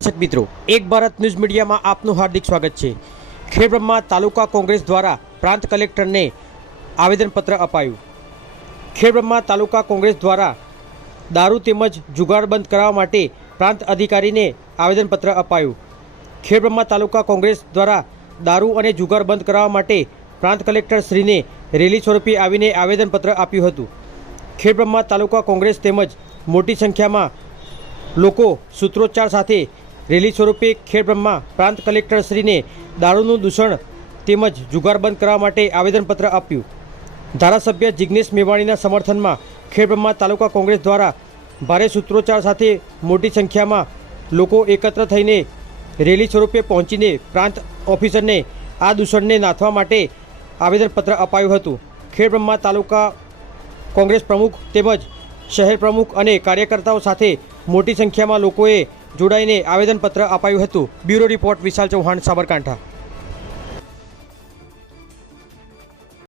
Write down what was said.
દર્શક મિત્રો, એક ભારત ન્યૂઝ મીડિયામાં આપનું હાર્દિક સ્વાગત છે. ખેડબ્રહ્મા તાલુકા કોંગ્રેસ દ્વારા પ્રાંત કલેક્ટરને આવેદનપત્ર અપાયું. ખેડબ્રહ્મા તાલુકા કોંગ્રેસ દ્વારા દારૂ તેમજ જુગાર બંધ કરાવવા માટે પ્રાંત અધિકારીને આવેદનપત્ર અપાયું. ખેડબ્રહ્મા તાલુકા કોંગ્રેસ દ્વારા દારૂ અને જુગાર બંધ કરાવવા માટે પ્રાંત કલેક્ટરશ્રીને રેલી સ્વરૂપે આવીને આવેદનપત્ર આપ્યું હતું. ખેડબ્રહ્મા તાલુકા કોંગ્રેસ તેમજ મોટી સંખ્યામાં લોકો સૂત્રોચ્ચાર સાથે રેલી સ્વરૂપે ખેડબ્રહ્મા પ્રાંત કલેક્ટરશ્રીને દારૂનું દૂષણ તેમજ જુગાર બંધ કરવા માટે આવેદનપત્ર આપ્યું. ધારાસભ્ય જિજ્ઞેશ મેવાણીના સમર્થનમાં ખેડબ્રહ્મા તાલુકા કોંગ્રેસ દ્વારા ભારે સૂત્રોચ્ચાર સાથે મોટી સંખ્યામાં લોકો એકત્ર થઈને રેલી સ્વરૂપે પહોંચીને પ્રાંત ઓફિસરને આ દૂષણને નાથવા માટે આવેદનપત્ર અપાયું હતું. ખેડબ્રહ્મા તાલુકા કોંગ્રેસ પ્રમુખ તેમજ શહેર પ્રમુખ અને કાર્યકર્તાઓ સાથે મોટી સંખ્યામાં લોકોએ જોડાઈને આવેદનપત્ર અપાયું હતું. Bureau report Vishal Chauhan Sabarkantha.